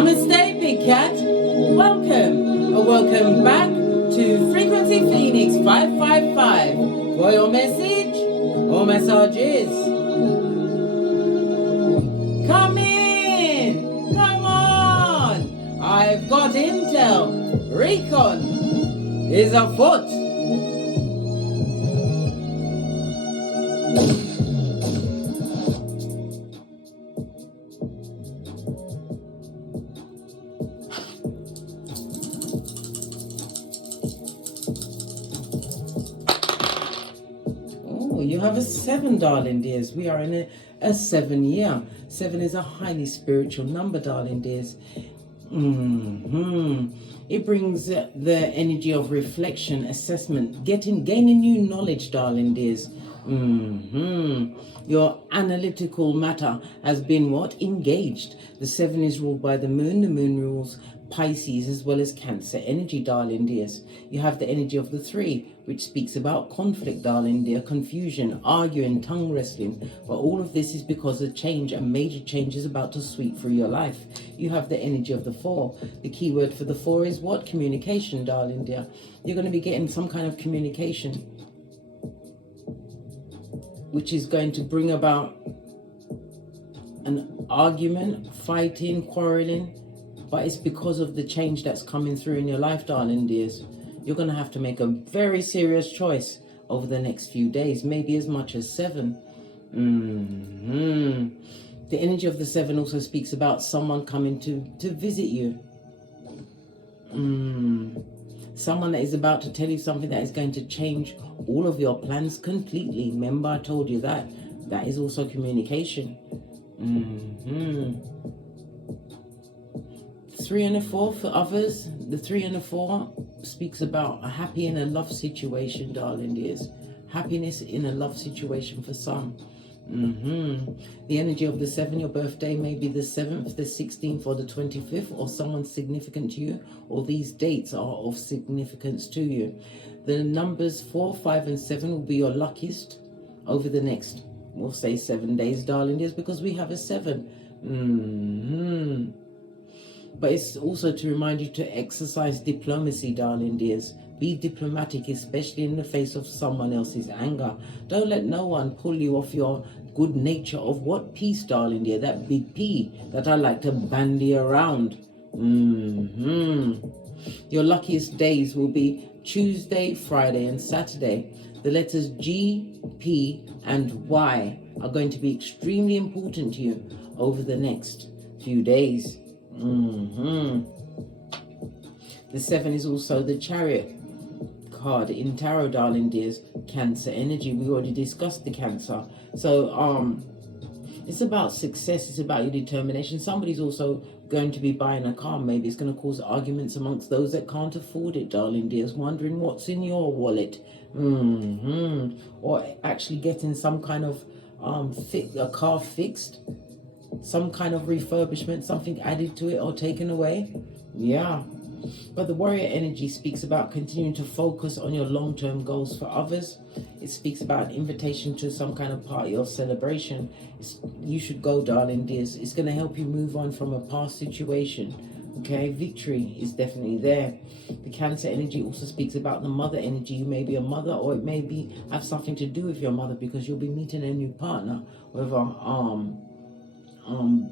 Namaste, Big Cat. Welcome, or welcome back to Frequency Phoenix 555 for your message or messages. Come in, come on. I've got intel. Recon is afoot. You have a 7, darling dears. We are in a 7 year. 7 is a highly spiritual number, darling dears. It brings the energy of reflection, assessment, gaining new knowledge, darling dears. Your analytical matter has been what? Engaged. The 7 is ruled by the moon. The moon rules Pisces as well as Cancer energy, darling dears. You have the energy of the 3, which speaks about conflict, darling dear, confusion, arguing, tongue wrestling. But all of this is because a change, a major change is about to sweep through your life. You have the energy of the 4. The key word for the 4 is what? Communication, darling dear. You're going to be getting some kind of communication, which is going to bring about an argument, fighting, quarreling. But it's because of the change that's coming through in your life, darling dears. You're going to have to make a very serious choice over the next few days, maybe as much as 7. The energy of the 7 also speaks about someone coming to visit you. Someone that is about to tell you something that is going to change all of your plans completely. Remember, I told you that. That is also communication. 3 and a 4 for others. The 3 and a 4 speaks about a happy and a love situation, darling dears. Happiness in a love situation for some. The energy of the 7, your birthday may be the 7th, the 16th, or the 25th, or someone significant to you, or these dates are of significance to you. The numbers 4, 5, and 7 will be your luckiest over the next, we'll say 7 days, darling dears, because we have a 7. But it's also to remind you to exercise diplomacy, darling dears. Be diplomatic, especially in the face of someone else's anger. Don't let no one pull you off your good nature of what? Peace, darling dear. That big P that I like to bandy around. Your luckiest days will be Tuesday, Friday, and Saturday. The letters G, P, and Y are going to be extremely important to you over the next few days. The 7 is also the Chariot card in tarot, darling dears. Cancer energy. We already discussed the Cancer. So it's about success. It's about your determination. Somebody's also going to be buying a car. Maybe it's going to cause arguments amongst those that can't afford it, darling dears, wondering what's in your wallet. Or actually getting some kind of a car fixed, some kind of refurbishment, something added to it or taken away. Yeah. But the warrior energy speaks about continuing to focus on your long-term goals. For others, it speaks about an invitation to some kind of party or celebration. You should go, darling dears. It's going to help you move on from a past situation. Okay, victory is definitely there. The Cancer energy also speaks about the mother energy. You may be a mother, or it may be have something to do with your mother, because you'll be meeting a new partner, whether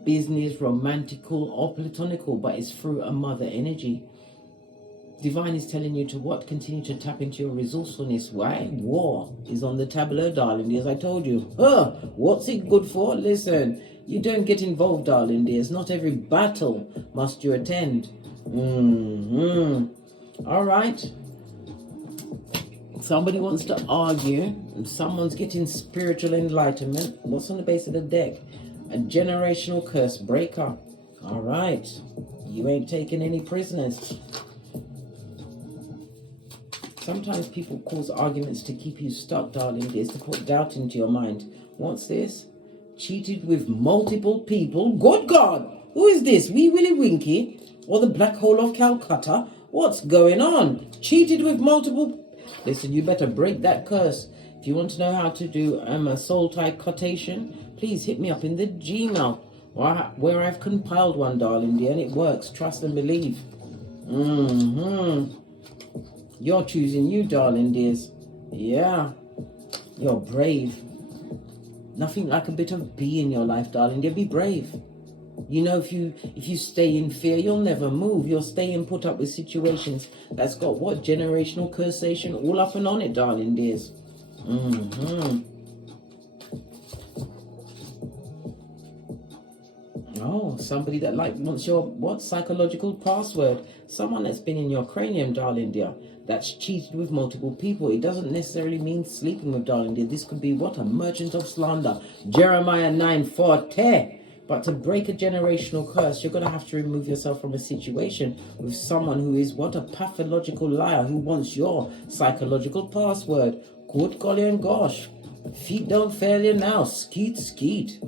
business, romantical, or platonical, but it's through a mother energy. Divine is telling you to what? Continue to tap into your resourcefulness. Why? War is on the tableau, darling dears. I told you. What's it good for? Listen, you don't get involved, darling dears. Not every battle must you attend. All right. Somebody wants to argue. Someone's getting spiritual enlightenment. What's on the base of the deck? A generational curse breaker. All right. You ain't taking any prisoners. Sometimes people cause arguments to keep you stuck, darling dears, to put doubt into your mind. What's this? Cheated with multiple people? Good God! Who is this? Wee Willie Winky? Or the Black Hole of Calcutta? What's going on? Cheated with multiple... Listen, you better break that curse. If you want to know how to do a soul type quotation, please hit me up in the Gmail. where I've compiled one, darling dear, and it works. Trust and believe. You're choosing you, darling dears. Yeah, you're brave. Nothing like a bit of B in your life, darling dear. Be brave. You know, if you stay in fear, you'll never move. You'll stay and put up with situations that's got what? Generational cursation all up and on it, darling dears. Oh, somebody that wants your what? Psychological password. Someone that's been in your cranium, darling dear, that's cheated with multiple people. It doesn't necessarily mean sleeping with, darling dear. This could be what? A merchant of slander. Jeremiah 9:40. But to break a generational curse, you're going to have to remove yourself from a situation with someone who is what? A pathological liar who wants your psychological password. Good golly and gosh. Feet don't fail you now. Skeet, skeet.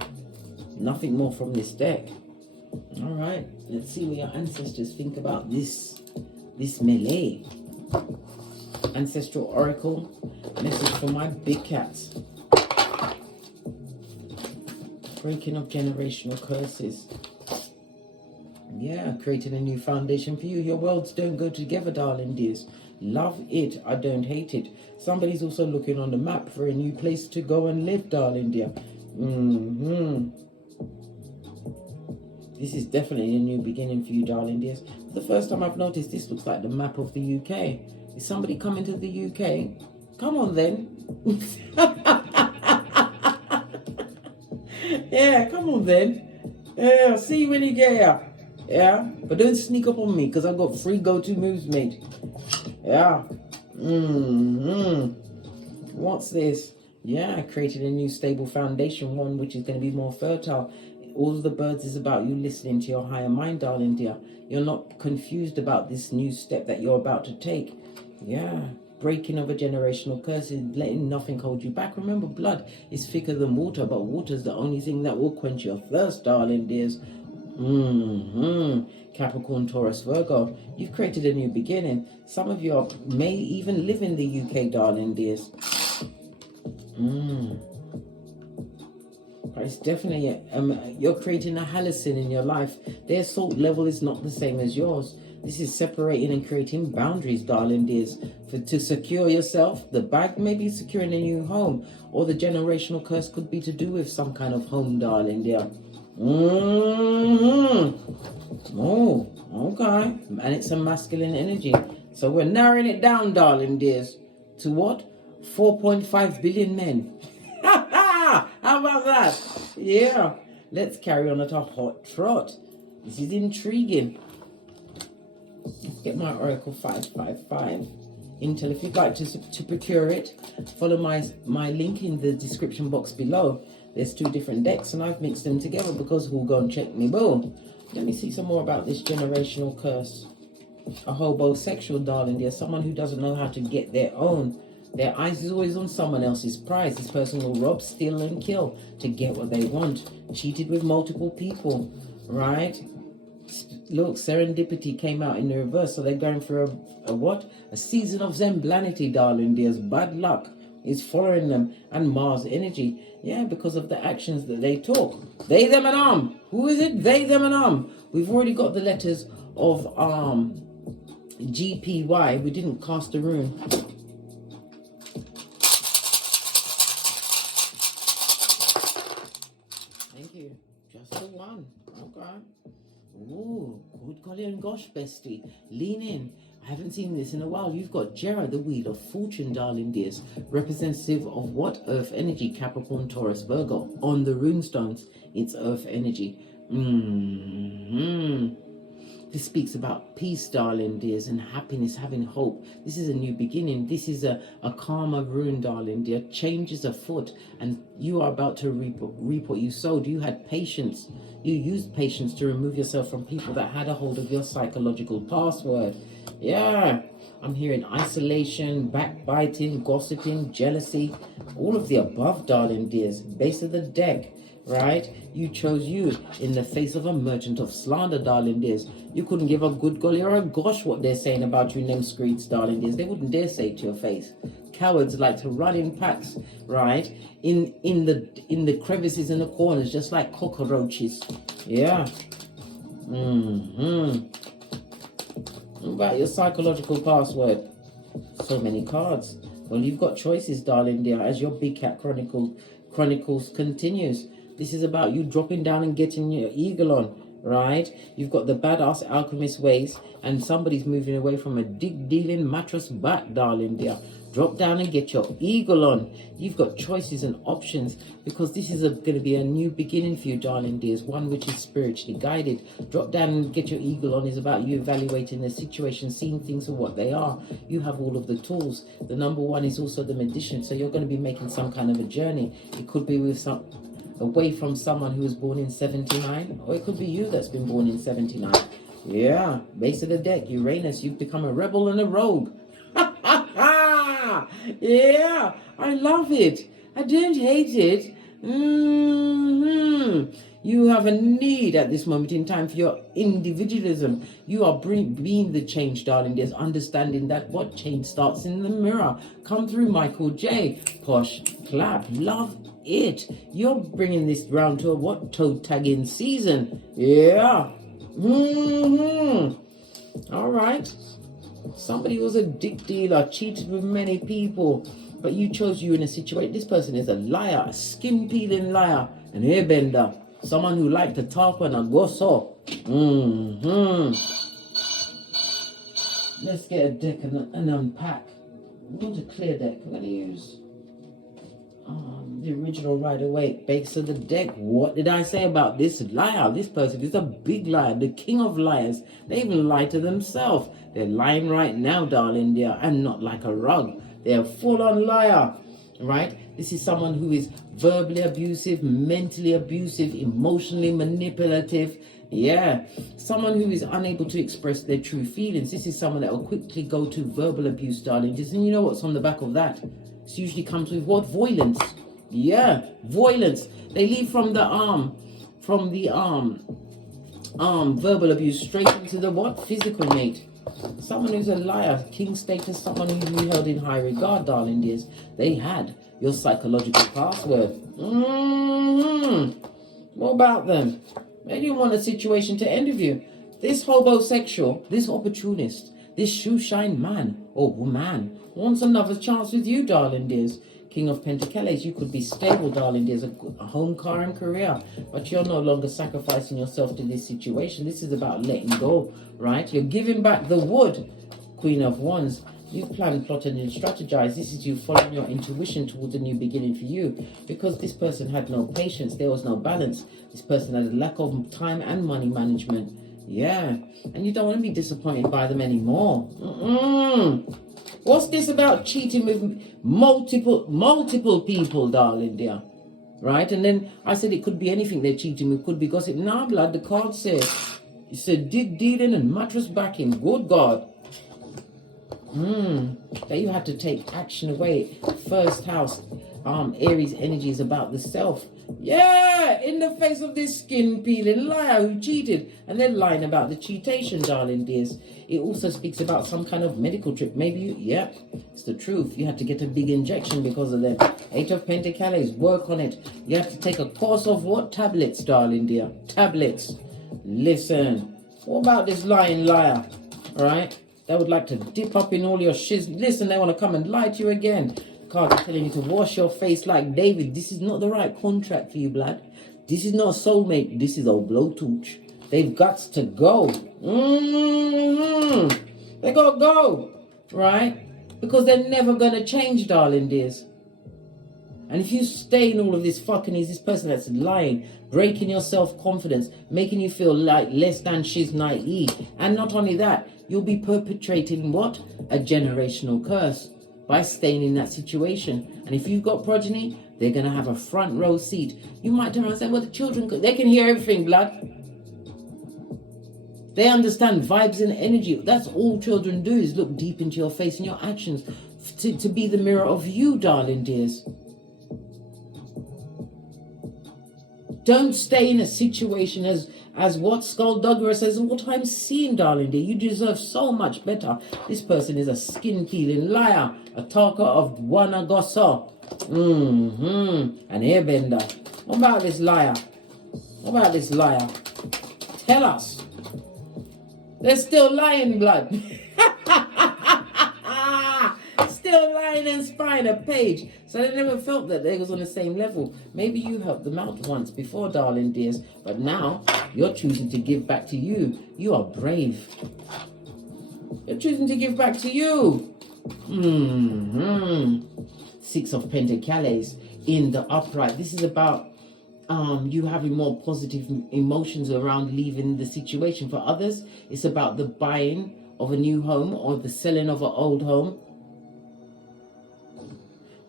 Nothing more from this deck. All right. Let's see what your ancestors think about this melee. Ancestral Oracle. Message for my big cats. Breaking of generational curses. Yeah, creating a new foundation for you. Your worlds don't go together, darling dears. Love it. I don't hate it. Somebody's also looking on the map for a new place to go and live, darling dear. This is definitely a new beginning for you, darling dears. For the first time I've noticed this looks like the map of the UK. Is somebody coming to the UK? Come on then. Yeah, come on then. Yeah, I'll see you when you get here. Yeah, but don't sneak up on me because I've got 3 go-to moves, mate. Yeah. What's this? Yeah, I created a new stable foundation, one which is going to be more fertile. All of the birds is about you listening to your higher mind, darling dear. You're not confused about this new step that you're about to take. Yeah. Breaking of a generational curse is letting nothing hold you back. Remember, blood is thicker than water, but water is the only thing that will quench your thirst, darling dears. Capricorn, Taurus, Virgo, you've created a new beginning. Some of you may even live in the UK, darling dears. But it's definitely, you're creating a halcyon in your life. Their salt level is not the same as yours. This is separating and creating boundaries, darling dears. To secure yourself, the bag may be securing a new home, or the generational curse could be to do with some kind of home, darling dear. Oh, okay. And it's a masculine energy. So we're narrowing it down, darling dears, to what? 4.5 billion men. How about that? Yeah. Let's carry on at a hot trot. This is intriguing. Let's get my Oracle 555. Intel, if you'd like to procure it, follow my link in the description box below. There's 2 different decks and I've mixed them together because who'll go and check me, boo. Let me see some more about this generational curse. A homosexual, darling dear, someone who doesn't know how to get their own. Their eyes is always on someone else's prize. This person will rob, steal and kill to get what they want. Cheated with multiple people, right? Look, serendipity came out in the reverse, so they're going for a what? A season of zemblanity, darling dears. Bad luck is following them, and Mars energy. Yeah, because of the actions that they took. They, them, and Who is it? They, them, and We've already got the letters of GPY. We didn't cast a rune. Thank you. Just the one. Okay. Ooh, good golly and gosh, bestie. Lean in. I haven't seen this in a while. You've got Jera, the Wheel of Fortune, darling dears. Representative of what? Earth energy, Capricorn, Taurus, Virgo. On the runestones, it's Earth energy. This speaks about peace, darling dears, and happiness, having hope. This is a new beginning. This is a karma rune, darling dear. Change is afoot, and you are about to reap what you sowed. You had patience. You used patience to remove yourself from people that had a hold of your psychological password. Yeah, I'm hearing isolation, backbiting, gossiping, jealousy, all of the above, darling dears. Base of the deck, right? You chose you in the face of a merchant of slander, darling dears. You couldn't give a good golly or a gosh what they're saying about you in them streets, darling dears. They wouldn't dare say it to your face. cowards like to run in packs, right? In the crevices and the corners, just like cockroaches. Yeah. What about your psychological password? So many cards. Well, you've got choices, darling dear, as your Big Cat Chronicles continues. This is about you dropping down and getting your eagle on, right? You've got the badass alchemist ways, and somebody's moving away from a dealing mattress back, darling dear. Drop down and get your eagle on. You've got choices and options, because this is going to be a new beginning for you, darling dears, one which is spiritually guided. Drop down and get your eagle on is about you evaluating the situation, seeing things for what they are. You have all of the tools. The number one is also the magician, so you're going to be making some kind of a journey. It could be with away from someone who was born in 79, or it could be you that's been born in 79. Yeah, base of the deck, Uranus, you've become a rebel and a rogue. Yeah, I love it. I don't hate it. You have a need at this moment in time for your individualism. You are being the change, darling. There's understanding that what change starts in the mirror. Come through, Michael J. Posh, clap, love it. You're bringing this round to a what? Toe tagging season. Yeah. All right. Somebody was a dick dealer, cheated with many people, but you chose you in a situation. This person is a liar, a skin-peeling liar, an airbender, someone who liked to talk when I go so. Let's get a deck and unpack. I want a clear deck. I'm going to use the original right away. Base of the deck. What did I say about this liar? This person is a big liar, the king of liars. They even lie to themselves. They're lying right now, darling dear, and not like a rug. They're a full-on liar, right? This is someone who is verbally abusive, mentally abusive, emotionally manipulative. Yeah, someone who is unable to express their true feelings. This is someone that will quickly go to verbal abuse, darling. And you know what's on the back of that? It usually comes with what? Violence. Yeah, violence. They leave from the verbal abuse straight into the what? Physical mate. Someone who's a liar, king status, someone who you held in high regard, darling dears. They had your psychological password. What about them? They didn't want a situation to end with you. This homosexual, this opportunist, this shoe-shine man or woman wants another chance with you, darling dears. King of Pentacles, you could be stable, darling dears, a home, car and career, but you're no longer sacrificing yourself to this situation. This is about letting go, right? You're giving back the wood, Queen of Wands. You plan, plot and you strategize. This is you following your intuition towards a new beginning for you, because this person had no patience. There was no balance. This person had a lack of time and money management. Yeah, and you don't want to be disappointed by them anymore. What's this about cheating with multiple people, darling dear? Right? And then I said it could be anything they're cheating with. Could be gossip. Nah, blood, the card says it's a dealing and mattress backing. Good God. That you have to take action away. First house, Aries energy is about the self. Yeah, in the face of this skin peeling liar who cheated, and they're lying about the cheatation, darling dears. It also speaks about some kind of medical trip. Maybe it's the truth. You had to get a big injection because of them. 8 of Pentacles, work on it. You have to take a course of what? Tablets, darling dear. Tablets. Listen, what about this lying liar? All right? They would like to dip up in all your shiz. Listen, they want to come and lie to you again. Card is telling you to wash your face like David. This is not the right contract for you, blood. This is not a soulmate. This is a blowtorch. They've got to go. They got to go, right? Because they're never going to change, darling dears. And if you stay in all of this fucking, is this person that's lying, breaking your self-confidence, making you feel like less than she's naive. And not only that, you'll be perpetrating what? A generational curse by staying in that situation. And if you've got progeny, they're going to have a front row seat. You might turn around and say, well, the children, they can hear everything, blood. They understand vibes and energy. That's all children do, is look deep into your face and your actions to be the mirror of you, darling dears. Don't stay in a situation as what Skullduggerer says, and what I'm seeing, darling dear. You deserve so much better. This person is a skin-peeling liar, a talker of Wanagoso, an airbender. What about this liar? What about this liar? Tell us. There's still lying, blood. Still lying and spying a page. So they never felt that they was on the same level. Maybe you helped them out once before, darling dears, but now you're choosing to give back to you. You are brave. You're choosing to give back to you. Six of Pentacles in the upright. This is about you having more positive emotions around leaving the situation. For others, it's about the buying of a new home or the selling of an old home.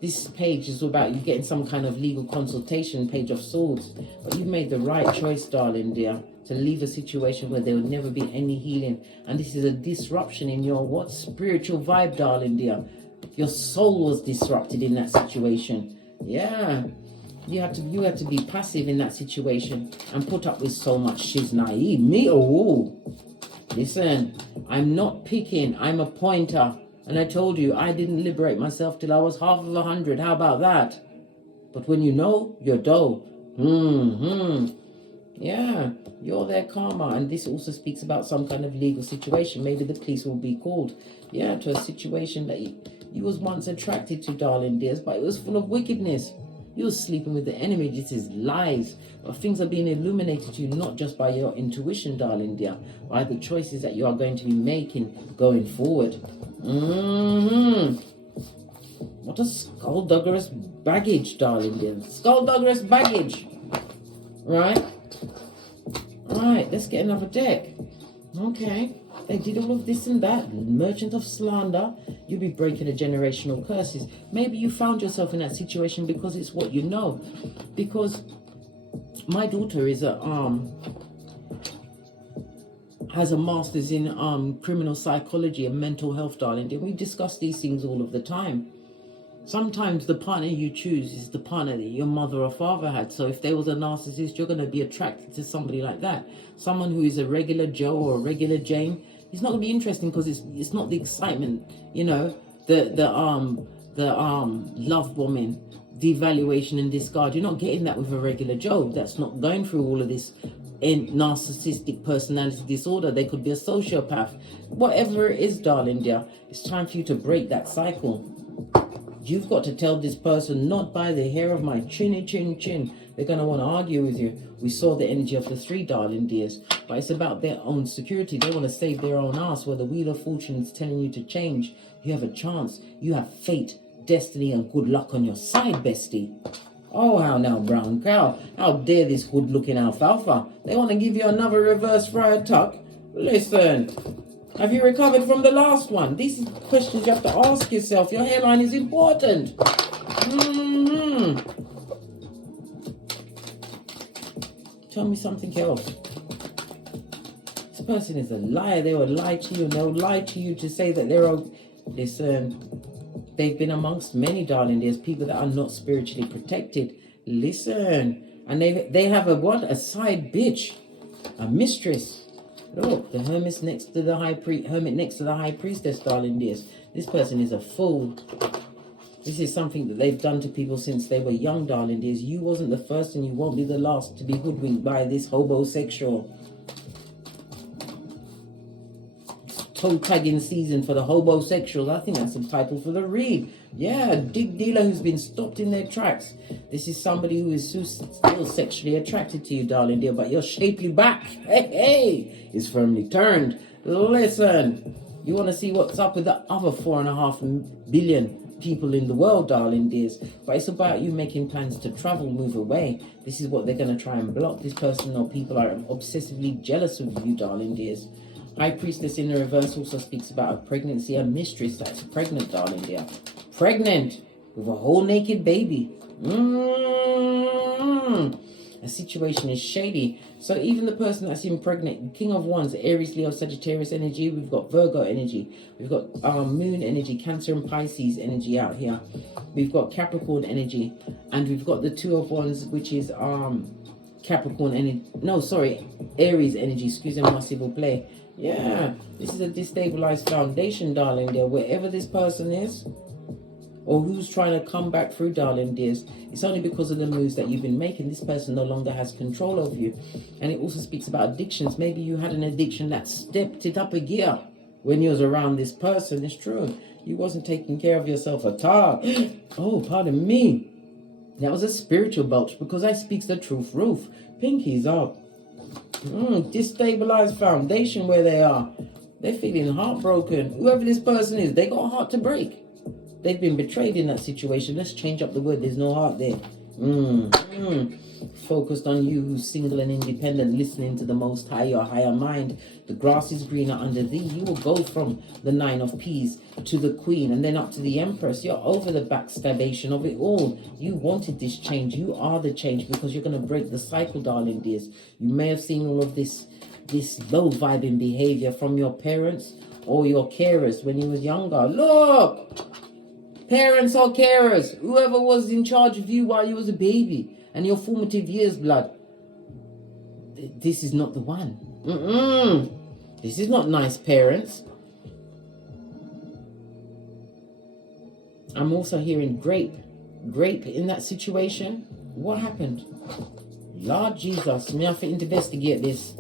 This page is about you getting some kind of legal consultation, Page of Swords. But you've made the right choice, darling dear, to leave a situation where there will never be any healing. And this is a disruption in your what? Spiritual vibe, darling dear. Your soul was disrupted in that situation. Yeah. You had to be passive in that situation and put up with so much shiznai. Me, oh. Listen, I'm not picking, I'm a pointer. And I told you, I didn't liberate myself till I was half of 100. How about that? But when you know, you're dough. Yeah, you're their karma. And this also speaks about some kind of legal situation. Maybe the police will be called. Yeah, to a situation that you was once attracted to, darling dears, but it was full of wickedness. You were sleeping with the enemy. This is lies. But things are being illuminated to you, not just by your intuition, darling dear, by the choices that you are going to be making going forward. What a skullduggerous baggage, darling dear. Skullduggerous baggage. Right? Right, let's get another deck. Okay. They did all of this and that. Merchant of slander. You'll be breaking the generational curses. Maybe you found yourself in that situation because it's what you know. Because my daughter is has a master's in criminal psychology and mental health, darling. And we discuss these things all of the time. Sometimes the partner you choose is the partner that your mother or father had. So if there was a narcissist, you're going to be attracted to somebody like that. Someone who is a regular Joe or a regular Jane. It's not going to be interesting because it's not the excitement, you know, the love bombing, devaluation and discard. You're not getting that with a regular Joe. That's not going through all of this narcissistic personality disorder. They could be a sociopath. Whatever it is, darling dear, it's time for you to break that cycle. You've got to tell this person, not by the hair of my chinny chin chin. They're going to want to argue with you. We saw the energy of the three, darling dears. But it's about their own security. They want to save their own ass. Where the wheel of fortune is telling you to change. You have a chance. You have fate, destiny, and good luck on your side, bestie. Oh, how now, brown cow. How dare this hood-looking alfalfa. They want to give you another reverse friar tuck. Listen. Have you recovered from the last one? These are questions you have to ask yourself. Your hairline is important. Tell me something else. This person is a liar. They will lie to you and they'll lie to you to say that they're... Listen, they've been amongst many, darling. There's people that are not spiritually protected. Listen. And they have a what? A side bitch. A mistress. Look, the hermit next to the high priestess, darling dears. This person is a fool. This is something that they've done to people since they were young, darling dears. You wasn't the first and you won't be the last to be hoodwinked by this hobosexual. Toe tagging season for the hobosexuals. I think that's the title for the read. Yeah, a dig dealer who's been stopped in their tracks. This is somebody who is still sexually attracted to you, darling dear, but your shapely back, hey, is firmly turned. Listen, you want to see what's up with the other 4.5 billion people in the world, darling dears, but it's about you making plans to travel, move away. This is what they're going to try and block. This person or people are obsessively jealous of you, darling dears. High Priestess in the reverse also speaks about a pregnancy, a mistress that's pregnant, darling dear. Pregnant with a whole naked baby. A situation is shady. So even the person that's impregnant, King of Wands, Aries, Leo, Sagittarius energy. We've got Virgo energy. We've got Moon energy, Cancer and Pisces energy out here. We've got Capricorn energy. And we've got the Two of Wands, which is Capricorn energy, no, sorry, Aries energy, excuse me, my civil play. Yeah, this is a destabilized foundation, darling dear. Wherever this person is, or who's trying to come back through, darling dears, it's only because of the moves that you've been making. This person no longer has control of you. And it also speaks about addictions. Maybe you had an addiction that stepped it up a gear when you was around this person. It's true. You wasn't taking care of yourself at all. Oh, pardon me. That was a spiritual belch because I speaks the truth roof. Pinkies up. Destabilized foundation where they are. They're feeling heartbroken. Whoever this person is, they got a heart to break. They've been betrayed in that situation. Let's change up the word. There's no heart there. Focused on you who's single and independent, listening to the Most High, your higher mind. The grass is greener under thee. You will go from the 9 of Peas to the Queen and then up to the Empress. You're over the backstabbation of it all. You wanted this change. You are the change because you're going to break the cycle, darling dears. You may have seen all of this low vibing behavior from your parents or your carers when you was younger. Look! Parents or carers, whoever was in charge of you while you was a baby and your formative years, blood. This is not the one. This is not nice, parents. I'm also hearing grape. Grape in that situation. What happened? Lord Jesus, me have to investigate this.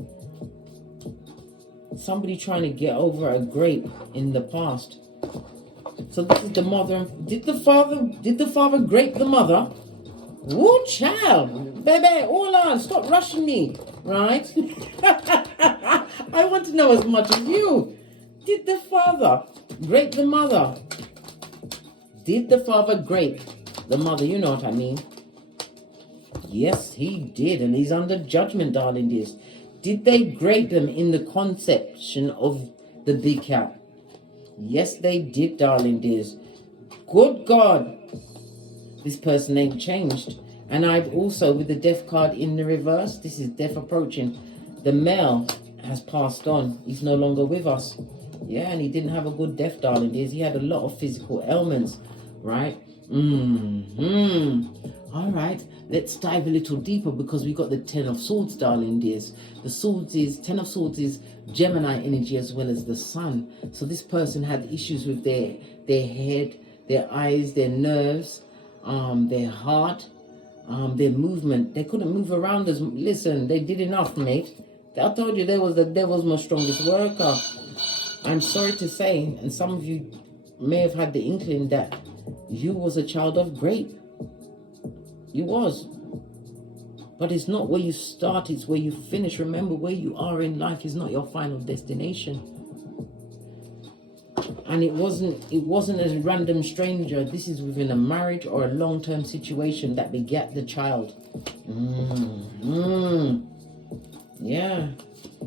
Somebody trying to get over a grape in the past. So this is the mother. Did the father grape the mother? Woo, child. Baby, hold on. Stop rushing me. Right? I want to know as much as you. Did the father grape the mother? Did the father grape the mother? You know what I mean. Yes, he did. And he's under judgment, darling dears. Did they grape him in the conception of the big cat? Yes, they did, darling dears. Good God. This person ain't changed. And I've also, with the death card in the reverse, this is death approaching. The male has passed on. He's no longer with us. Yeah, and he didn't have a good death, darling dears. He had a lot of physical ailments, right? All right, let's dive a little deeper because we got the 10 of Swords, darling dears. The Swords is, 10 of Swords is Gemini energy as well as the Sun. So this person had issues with their head, their eyes, their nerves, their heart, their movement. They couldn't move around as, listen, they did enough, mate. I told you they was the devil's most strongest worker. I'm sorry to say, and some of you may have had the inkling that you was a child of grape. You was. But it's not where you start, it's where you finish. Remember, where you are in life is not your final destination. And it wasn't a random stranger. This is within a marriage or a long-term situation that begat the child. Yeah.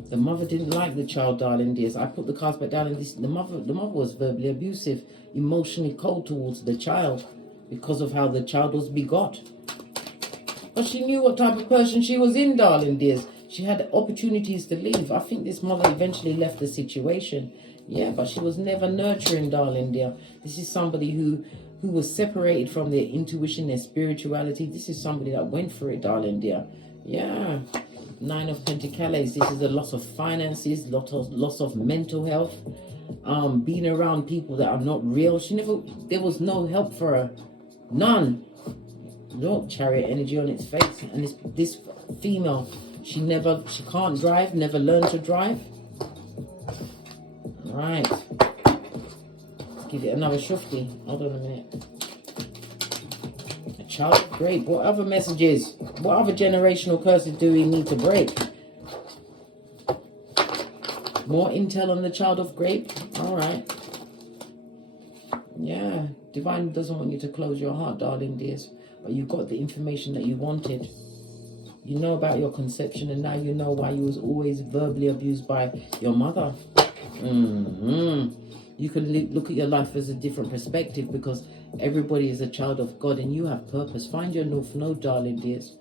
The mother didn't like the child, darling dears. I put the cards back down and this, the mother was verbally abusive, emotionally cold towards the child because of how the child was begot. But she knew what type of person she was in, darling dears. She had opportunities to leave. I think this mother eventually left the situation. Yeah, but she was never nurturing, darling dear. This is somebody who was separated from their intuition, their spirituality. This is somebody that went for it, darling dear. Yeah. 9 of Pentacles. This is a loss of finances, loss of mental health. Being around people that are not real. There was no help for her. None. Look, Chariot energy on its face. And this female, she can't drive, never learned to drive. Right. Let's give it another shufti. Hold on a minute. A child of grape. What other messages? What other generational curses do we need to break? More intel on the child of grape? Alright. Yeah. Divine doesn't want you to close your heart, darling dears. But you got the information that you wanted. You know about your conception, and now you know why you was always verbally abused by your mother. You can look at your life as a different perspective because everybody is a child of God and you have purpose. Find your North Node, darling dears.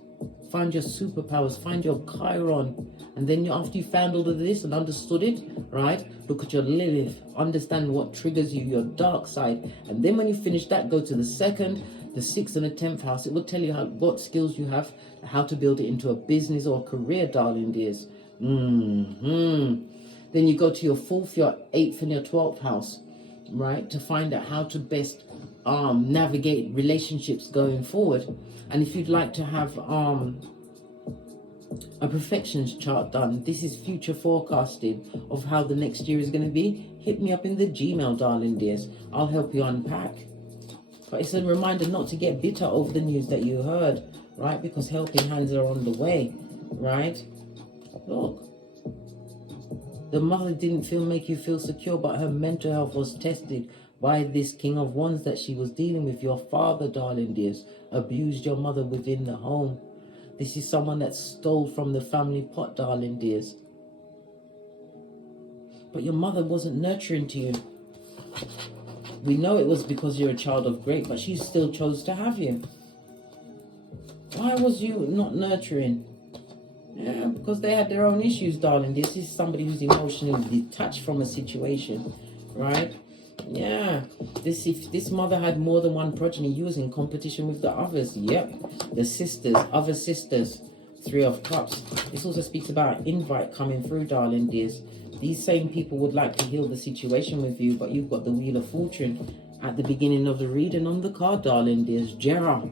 Find your superpowers. Find your Chiron. And then after you found all of this and understood it, right, look at your Lilith. Understand what triggers you, your dark side. And then when you finish that, go to the second, The 6th and the 10th house, it will tell you what skills you have, how to build it into a business or a career, darling dears. Then you go to your 4th, your 8th and your 12th house, right, to find out how to best navigate relationships going forward. And if you'd like to have a perfections chart done, this is future forecasting of how the next year is going to be, hit me up in the Gmail, darling dears. I'll help you unpack. But it's a reminder not to get bitter over the news that you heard, right? Because helping hands are on the way, right? Look, the mother didn't make you feel secure, but her mental health was tested by this King of Wands that she was dealing with. Your father, darling dears, abused your mother within the home. This is someone that stole from the family pot, darling dears. But your mother wasn't nurturing to you. We know it was because you're a child of great, but she still chose to have you. Why was you not nurturing? Yeah, because they had their own issues, darling. This is somebody who's emotionally detached from a situation, right? Yeah, if this mother had more than one progeny, you was in competition with the others. Yep, the sisters, other sisters. 3 of Cups. This also speaks about invite coming through, darling dears. These same people would like to heal the situation with you, but you've got the Wheel of Fortune at the beginning of the reading on the card, darling dears. Jera.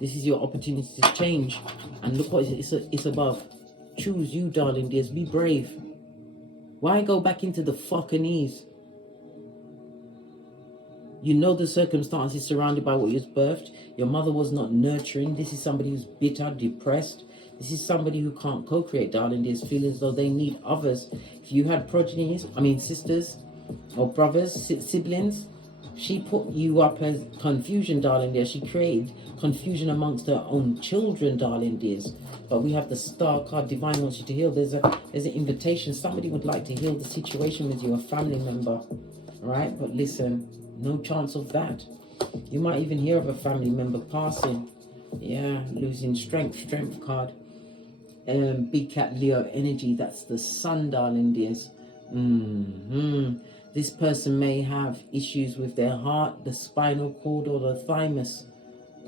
This is your opportunity to change. And look what it's above. Choose you, darling dears. Be brave. Why go back into the fucking ease? You know the circumstances surrounded by what you was birthed. Your mother was not nurturing. This is somebody who's bitter, depressed. This is somebody who can't co-create, darling dears, feeling as though they need others. If you had sisters or brothers, siblings, she put you up as confusion, darling dears. She created confusion amongst her own children, darling dears. But we have the Star card, Divine wants you to heal. There's an invitation. Somebody would like to heal the situation with you, a family member, right? But listen, no chance of that. You might even hear of a family member passing. Yeah, losing strength card. Big cat Leo energy, that's the Sun, darling dears. This person may have issues with their heart, the spinal cord, or the thymus.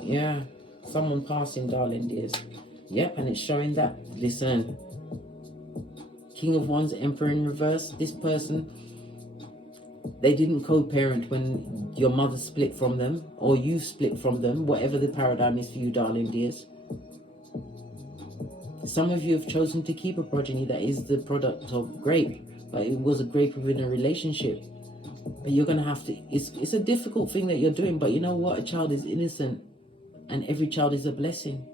Yeah, someone passing, darling dears. Yep, and it's showing that, listen, King of Wands, Emperor in reverse. This person, they didn't co-parent when your mother split from them, or you split from them, whatever the paradigm is for you, darling dears. Some of you have chosen to keep a progeny that is the product of grape, but it was a grape within a relationship. But you're going to have to, it's a difficult thing that you're doing, but you know what? A child is innocent, and every child is a blessing.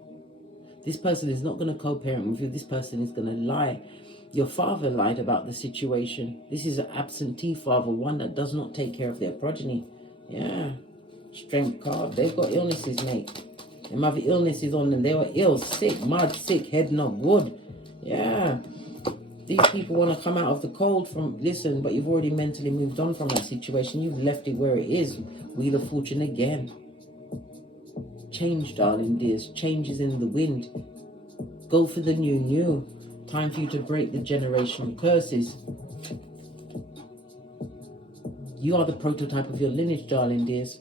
This person is not going to co-parent with you. This person is going to lie. Your father lied about the situation. This is an absentee father, one that does not take care of their progeny. Yeah. Strength card. They've got illnesses, mate. They have illnesses on them. They were ill, sick, mad, sick, head not good. Yeah. These people want to come out of the cold from, listen, but you've already mentally moved on from that situation. You've left it where it is. Wheel of Fortune again. Change, darling dears. Change is in the wind. Go for the new. Time for you to break the generational curses. You are the prototype of your lineage, darling dears.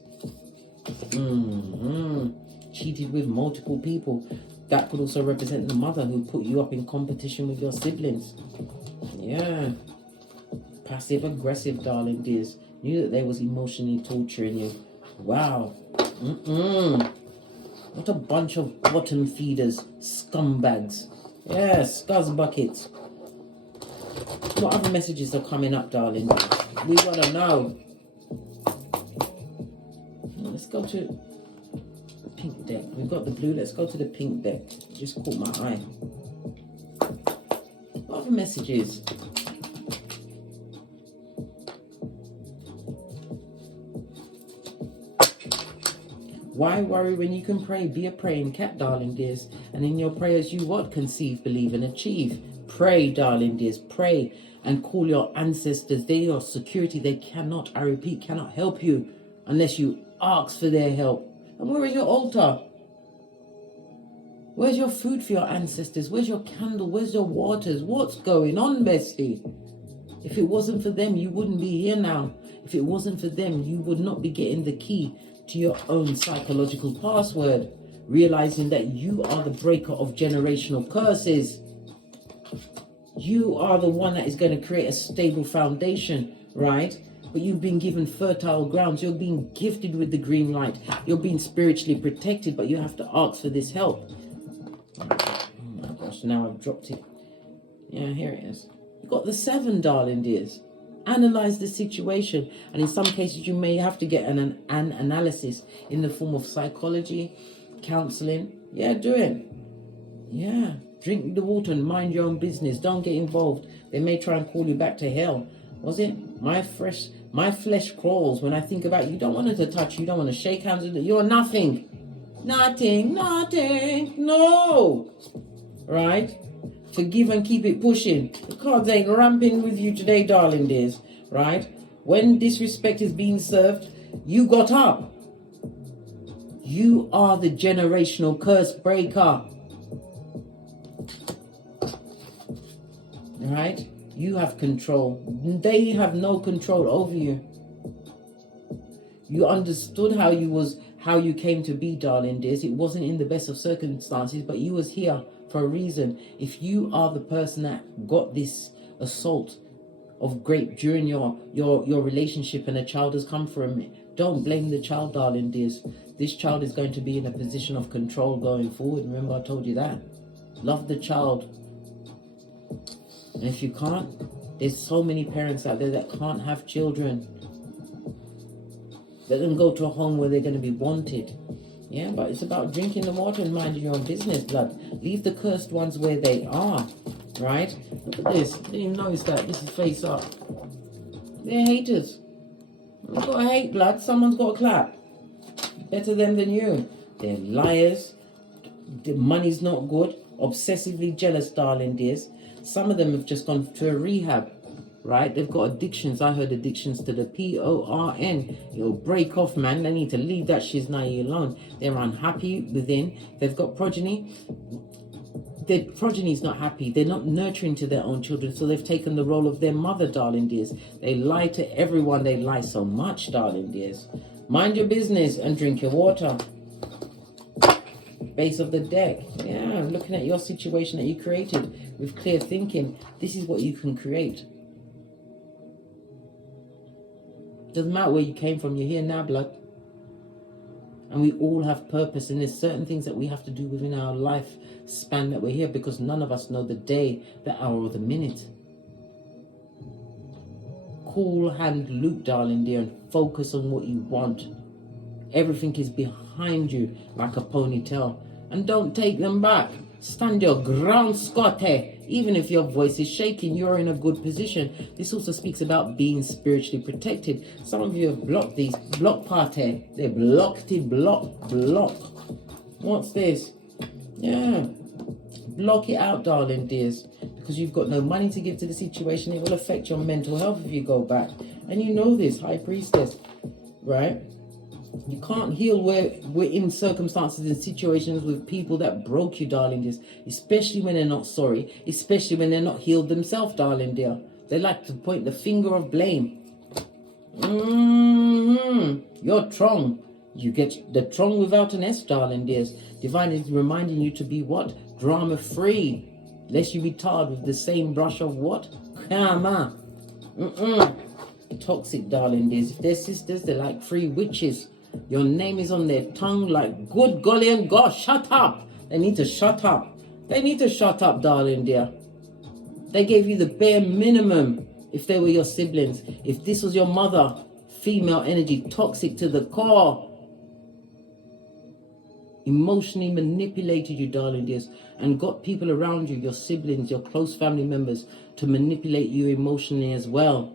Cheated with multiple people. That could also represent the mother who put you up in competition with your siblings. Yeah. Passive aggressive, darling dears. Knew that they was emotionally torturing you. Wow. What a bunch of bottom feeders, scumbags. Yeah, scuzz buckets. What other messages are coming up, darling? We want to know. Let's go to the pink deck. We've got the blue. Let's go to the pink deck. It just caught my eye. What other messages? Why worry when you can pray? Be a praying cat, darling dears. And in your prayers, you what? Conceive, believe, and achieve. Pray, darling dears. Pray and call your ancestors. They are security. They cannot, I repeat, cannot help you unless you ask for their help. And where is your altar? Where's your food for your ancestors? Where's your candle? Where's your waters? What's going on, bestie? If it wasn't for them, you wouldn't be here now. If it wasn't for them, you would not be getting the key to your own psychological password, realizing that you are the breaker of generational curses. You are the one that is going to create a stable foundation, right? But you've been given fertile grounds. You're being gifted with the green light. You're being spiritually protected, but you have to ask for this help. Oh my gosh, now I've dropped it. Yeah, here it is. You've got the 7, darling dears. Analyze the situation. And in some cases, you may have to get an analysis in the form of psychology, counseling. Yeah, do it. Yeah. Drink the water and mind your own business. Don't get involved. They may try and call you back to hell. Was it? My flesh crawls when I think about you. You don't want her to touch you. You don't want to shake hands with her. You're nothing. Nothing. No. Right? Forgive and keep it pushing. The cards ain't ramping with you today, darling dears. Right? When disrespect is being served, you got up. You are the generational curse breaker. Right? You have control. They have no control over you. You understood how you came to be, darling dears. It wasn't in the best of circumstances, but you was here for a reason. If you are the person that got this assault of grape during your relationship and a child has come from it, don't blame the child, darling dears. This child is going to be in a position of control going forward. Remember I told you that. Love the child. And if you can't, there's so many parents out there that can't have children. Let them go to a home where they're going to be wanted. Yeah, but it's about drinking the water and minding your own business, blood. Leave the cursed ones where they are, right? Look at this. Didn't even notice that. This is face up. They're haters. You've got to hate, blood. Someone's got to clap. Better them than you. They're liars. The money's not good. Obsessively jealous, darling dears. Some of them have just gone to a rehab, right? They've got addictions. I heard addictions to the PORN. It'll break off, man. They need to leave that shiznai alone. They're unhappy within. They've got progeny. Their progeny's not happy. They're not nurturing to their own children, so they've taken the role of their mother, darling dears. They lie to everyone. They lie so much, darling dears. Mind your business and drink your water. Base of the deck. Yeah, looking at your situation that you created with clear thinking. This is what you can create. Doesn't matter where you came from. You're here now, blood. And we all have purpose. And there's certain things that we have to do within our life span that we're here, because none of us know the day, the hour, or the minute. Cool hand loop, darling dear, and focus on what you want. Everything is behind you like a ponytail. And don't take them back. Stand your ground, Scotty. Even if your voice is shaking, you're in a good position. This also speaks about being spiritually protected. Some of you have blocked these. Block party. They blocked it. Block. What's this? Yeah. Block it out, darling dears. Because you've got no money to give to the situation. It will affect your mental health if you go back. And you know this, High Priestess. Right? You can't heal where we're in circumstances and situations with people that broke you, darling dears. Especially when they're not sorry. Especially when they're not healed themselves, darling dear. They like to point the finger of blame. You're trong. You get the trong without an S, darling dears. Divine is reminding you to be what? Drama free. Lest you be tarred with the same brush of what? Karma. Toxic, darling dears. If they're sisters, they're like 3 witches. Your name is on their tongue like good golly and gosh, shut up. They need to shut up. They need to shut up, darling dear. They gave you the bare minimum if they were your siblings. If this was your mother, female energy, toxic to the core. Emotionally manipulated you, darling dears, and got people around you, your siblings, your close family members, to manipulate you emotionally as well.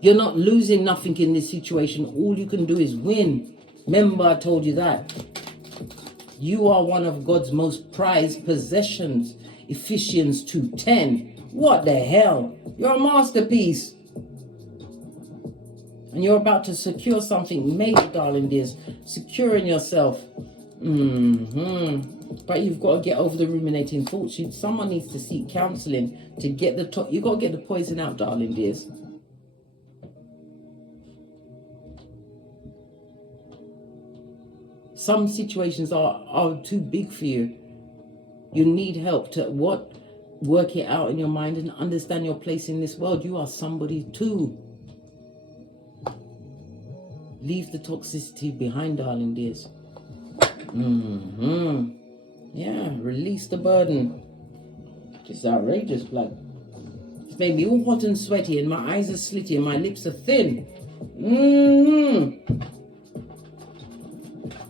You're not losing nothing in this situation. All you can do is win. Remember, I told you that. You are one of God's most prized possessions. Ephesians 2:10. What the hell? You're a masterpiece. And you're about to secure something major, darling dears. Securing yourself. But you've got to get over the ruminating thoughts. Someone needs to seek counseling to get you've got to get the poison out, darling dears. Some situations are too big for you. You need help to what? Work it out in your mind and understand your place in this world. You are somebody too. Leave the toxicity behind, darling dears. Yeah, release the burden. It's outrageous, blood. It's made me all hot and sweaty, and my eyes are slitty, and my lips are thin.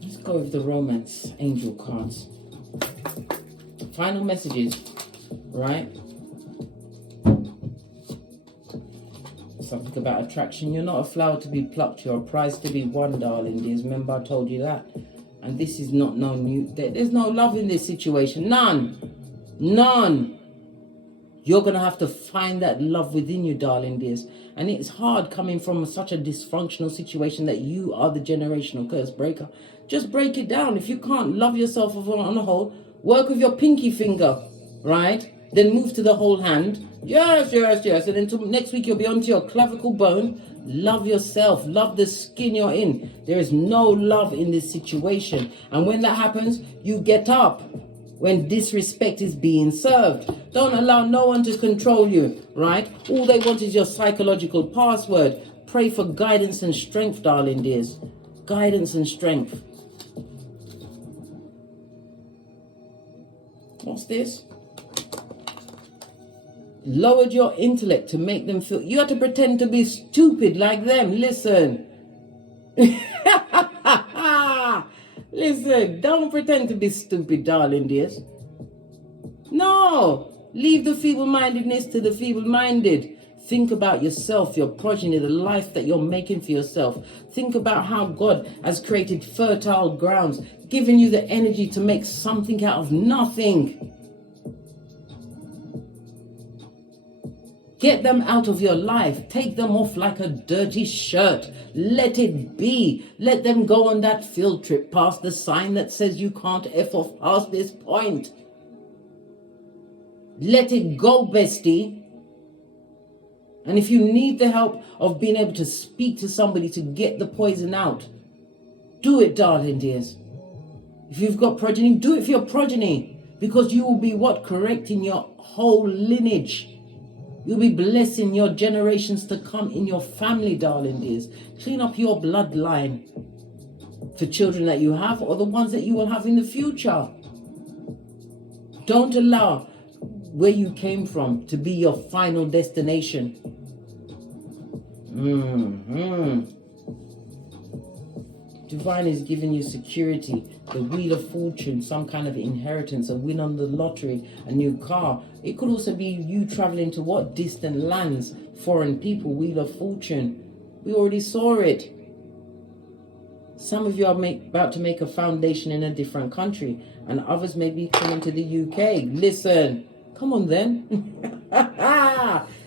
Let's go with the romance angel cards. Final messages, right? Something about attraction. You're not a flower to be plucked. You're a prize to be won, darling dears. Remember, I told you that. And this is not no new. There's no love in this situation. None. None. You're going to have to find that love within you, darling dears. And it's hard coming from such a dysfunctional situation that you are the generational curse breaker. Just break it down. If you can't love yourself on a whole, work with your pinky finger, right? Then move to the whole hand. Yes. And then next week you'll be onto your clavicle bone. Love yourself. Love the skin you're in. There is no love in this situation. And when that happens, you get up. When disrespect is being served. Don't allow no one to control you, right? All they want is your psychological password. Pray for guidance and strength, darling dears. Guidance and strength. What's this? Lowered your intellect to make them feel... You have to pretend to be stupid like them. Listen. Listen, don't pretend to be stupid, darling dears. No. Leave the feeble-mindedness to the feeble-minded. Think about yourself, your progeny, the life that you're making for yourself. Think about how God has created fertile grounds, giving you the energy to make something out of nothing. Get them out of your life. Take them off like a dirty shirt. Let it be. Let them go on that field trip past the sign that says you can't F off past this point. Let it go, bestie. And if you need the help of being able to speak to somebody to get the poison out, do it, darling dears. If you've got progeny, do it for your progeny. Because you will be what? Correcting your whole lineage. You'll be blessing your generations to come in your family, darling dears. Clean up your bloodline for children that you have or the ones that you will have in the future. Don't allow where you came from to be your final destination. Divine is giving you security, the wheel of fortune, some kind of inheritance, a win on the lottery, a new car. It could also be you traveling to what? Distant lands, foreign people, wheel of fortune. We already saw it. Some of you are about to make a foundation in a different country, and others may be coming to the UK. Listen, come on then.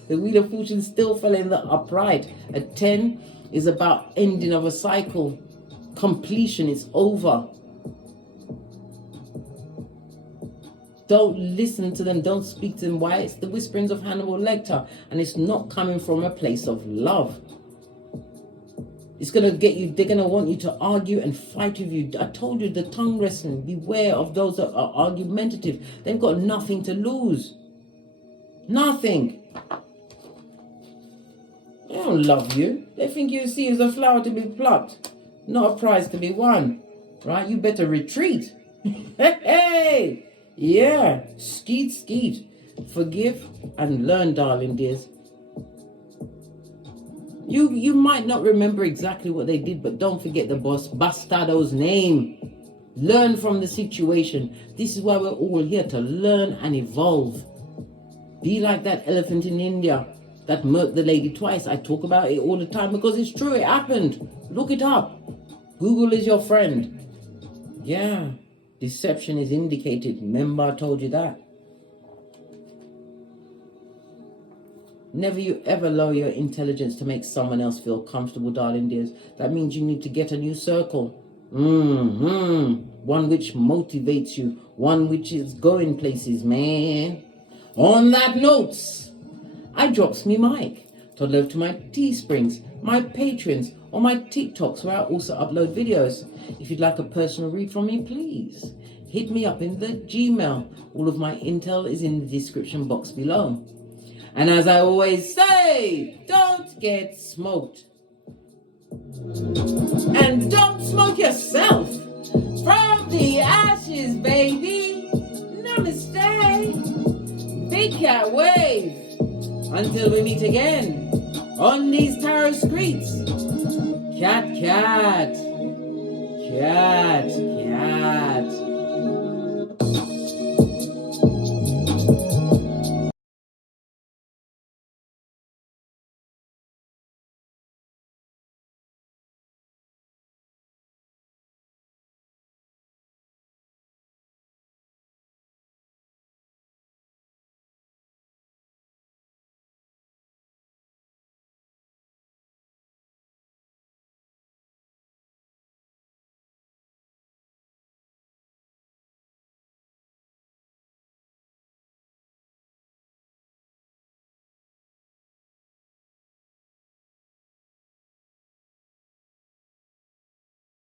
The wheel of fortune still fell in the upright. A 10 is about ending of a cycle. Completion, it's over. Don't listen to them. Don't speak to them. Why? It's the whisperings of Hannibal Lecter. And it's not coming from a place of love. It's going to get you. They're going to want you to argue and fight with you. I told you, the tongue wrestling. Beware of those that are argumentative. They've got nothing to lose. Nothing. They don't love you. They think you see as a flower to be plucked, not a prize to be won. Right? You better retreat. Hey! Yeah, skeet. Forgive and learn, darling dears. You might not remember exactly what they did, but don't forget the boss bastardo's name. Learn from the situation. This is why we're all here, to learn and evolve. Be like that elephant in India that murked the lady twice. I talk about it all the time because it's true. It happened. Look it up. Google is your friend. Yeah. Deception is indicated. Remember, I told you that. Never you ever lower your intelligence to make someone else feel comfortable, darling dears. That means you need to get a new circle. One which motivates you. One which is going places, man. On that note, I drops me mic. To love to my Teesprings, my patrons, or my TikToks where I also upload videos. If you'd like a personal read from me, please hit me up in the Gmail. All of my intel is in the description box below. And as I always say, don't get smoked. And don't smoke yourself from the ashes, baby. Namaste. Big cat wave. Until we meet again on these tarot streets. Cat, cat. Cat, cat.